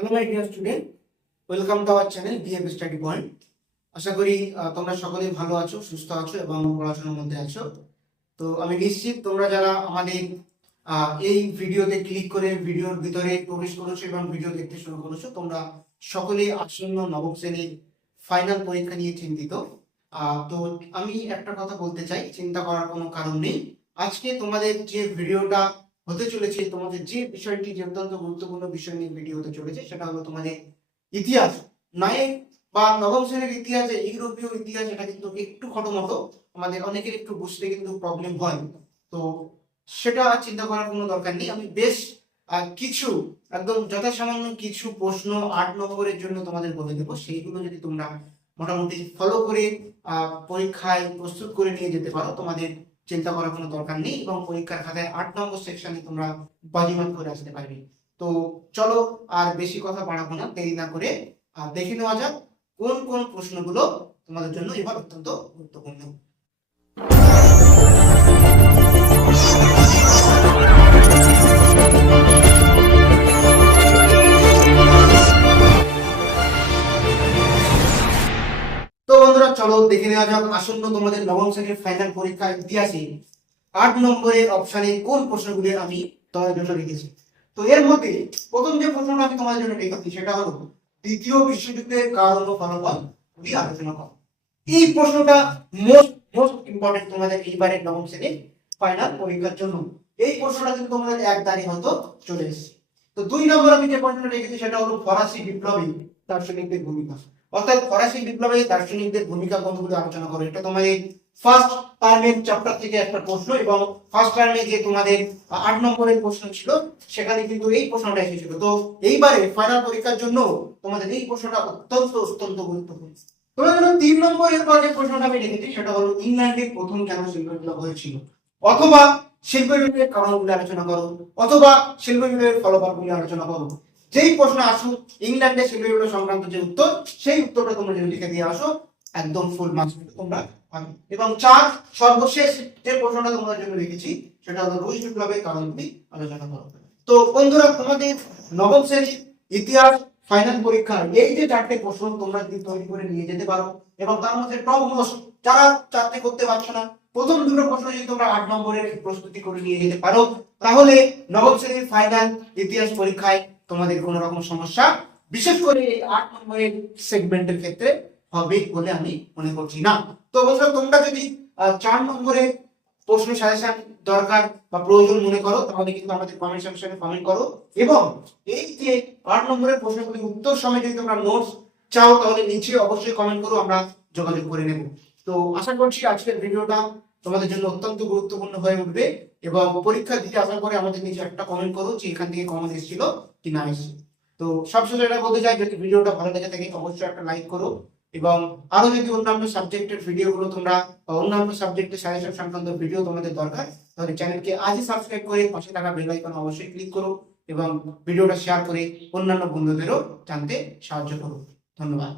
Hello my dear student welcome to our channel BF study point আশা করি তোমরা সকলেই ভালো আছো, সুস্থ আছো এবং পড়াশোনার মধ্যে আছো। তো আমি নিশ্চিত তোমরা যারা আমাদের এই ভিডিওতে ক্লিক করে ভিডিওর ভিতরে প্রবেশ করেছ এবং ভিডিও দেখতে শুরু করেছ, তোমরা সকলেই আসন্ন নবম শ্রেণির ফাইনাল পরীক্ষা নিয়ে চিন্তিত। তো আমি একটা কথা বলতে চাই, চিন্তা করার কোনো কারণ নেই। আজকে তোমাদের যে ভিডিওটা হতে চলেছে। তোমাদের যে বিষয়টি যে অত্যন্ত গুরুত্বপূর্ণ বিষয় নিয়ে ভিডিও হতে চলেছে, সেটা হলো তোমাদের ইতিহাস। নায়ক বা নবম শ্রেণির ইতিহাসে, ইউরোপীয় ইতিহাস, এটা কিন্তু একটু খটো মতো। আমাদের অনেকের একটু বুঝতে কিন্তু প্রবলেম হয়। তো সেটা চিন্তা করার কোনো দরকার নেই। আমি বেশ কিছু, একদম যথাসামান্য কিছু প্রশ্ন আট নম্বরের জন্য তোমাদের বলে দেবো। সেইগুলো যদি তোমরা মোটামুটি ফলো করে পরীক্ষায় প্রস্তুত করে নিয়ে যেতে পারো, তোমাদের চিন্তা করার কোনো দরকার নেই এবং পরীক্ষার খাতায় আট নম্বর সেকশনে তোমরা বাজিমাত করে আসতে পারবে। তো চলো আর বেশি কথা বাড়াবো না, দেরি না করে। দেখে নেওয়া যাক কোন কোন প্রশ্নগুলো তোমাদের জন্য এবার অত্যন্ত গুরুত্বপূর্ণ। বন্ধুরা, চলো দেখে নেওয়া যাক। আসন্ন তোমাদের নবম শ্রেণির ফাইনাল পরীক্ষা ইতিহাসে আট নম্বরের অপশানে কোন প্রশ্নগুলি আমি তোমাদের জন্য রেখেছি? তো এর মধ্যে প্রথম যে প্রশ্নটা আমি তোমাদের জন্য রেখেছি, সেটা হলো দ্বিতীয় বিশ্বযুদ্ধের কারণ ও ফলাফল গুলি আলোচনা করো। এই প্রশ্নটা মোস্ট মোস্ট ইম্পর্টেন্ট তোমাদের এইবারের নবম শ্রেণির ফাইনাল পরীক্ষার জন্য। এই প্রশ্নটা কিন্তু তোমাদের এক দাঁড়িয়ে হয়তো চলে এসেছে। তো দুই নম্বর আমি যে প্রশ্নটা রেখেছি, সেটা হলো ফরাসি বিপ্লবী দার্শনিকদের ভূমিকা। অর্থাৎ ফরাসি বিপ্লবে দার্শনিকদের ভূমিকা কোনগুলো আলোচনা করো? এটা তোমাদের ফার্স্ট টার্মের চ্যাপ্টার থেকে একটা প্রশ্ন এবং ফার্স্ট টার্মে যে তোমাদের আট নম্বরের প্রশ্ন ছিল, সেখানে কিন্তু এই প্রশ্নটা এসেছিল। তো এইবারে ফাইনাল পরীক্ষার জন্য তোমাদের এই প্রশ্নটা অত্যন্ত অত্যন্ত গুরুত্বপূর্ণ। তোমাদের জন্য তিন নম্বরের পর যে প্রশ্নটা আমি রেখেছি, সেটা হলো ইংল্যান্ডে প্রথম কেন শিল্প বিপ্লব হয়েছিল? অথবা শিল্প বিপ্লবের কারণগুলি আলোচনা করো। অথবা শিল্প বিপ্লবের ফলাফলগুলি আলোচনা করো। যেই প্রশ্ন আসুক, ইংল্যান্ডে শিল্প সংক্রান্ত যে উত্তর, সেই উত্তরটা তোমরা যদি লিখে দিয়ে আসো, একদম ফুল মার্কস তোমরা পাবে। এবং চার, সর্বশেষ যে প্রশ্নটা তোমাদের জন্য রেখেছি, সেটা হলো রুশ বিপ্লবের কারণগুলি আলোচনা করো তো বন্ধুরা, তোমাদের নবম শ্রেণির ইতিহাস ফাইনাল পরীক্ষার এই যে চারটে প্রশ্ন তোমরা যদি তৈরি করে নিয়ে যেতে পারো, এবং তার মধ্যে টপ মোস্ট যারা চারটে করতে পারছ না, প্রথম দুটো প্রশ্ন যদি তোমরা আট নম্বরের প্রস্তুতি করে নিয়ে যেতে পারো, তাহলে নবম শ্রেণির ফাইনাল ইতিহাস পরীক্ষায় তোমাদের কোনো রকম সমস্যা, বিশেষ করে এই আট নম্বরের সেগমেন্টের ক্ষেত্রে হবে বলে আমি মনে করছি না। তো বন্ধুরা, তোমরা যদি চার নম্বরে প্রশ্ন সাজেশন দরকার বা প্রয়োজন মনে করো, তাহলে কিন্তু আমাদের কমেন্ট সেকশনে কমেন্ট করো। এবং এই যে আট নম্বরের প্রশ্নগুলি উত্তর সময় যদি তোমরা নোটস চাও, তাহলে নিচে অবশ্যই কমেন্ট করো, আমরা যোগাযোগ করে নেব। তো আশা করছি আজকের ভিডিওটা তোমাদের জন্য অত্যন্ত গুরুত্বপূর্ণ হয়ে উঠবে এবং পরীক্ষা দিতে আসার পরে আমাদের নিচে একটা কমেন্ট করো, যে এখান থেকে কমেন্ট এসেছিল। কি না তো সবশেষে এটা বলতে চাই, যদি ভিডিওটা ভালো লেগে থাকে, অবশ্যই একটা লাইক করো এবং আরও যদি অন্যান্য সাবজেক্টের ভিডিওগুলো তোমরা অন্যান্য সাবজেক্টের সাজেশন সংক্রান্ত ভিডিও তোমাদের দরকার, তাহলে চ্যানেলকে আজই সাবস্ক্রাইব করে পাশে থাকা বেল আইকন অবশ্যই ক্লিক করো এবং ভিডিওটা শেয়ার করে অন্যান্য বন্ধুদেরও জানতে সাহায্য করো। ধন্যবাদ।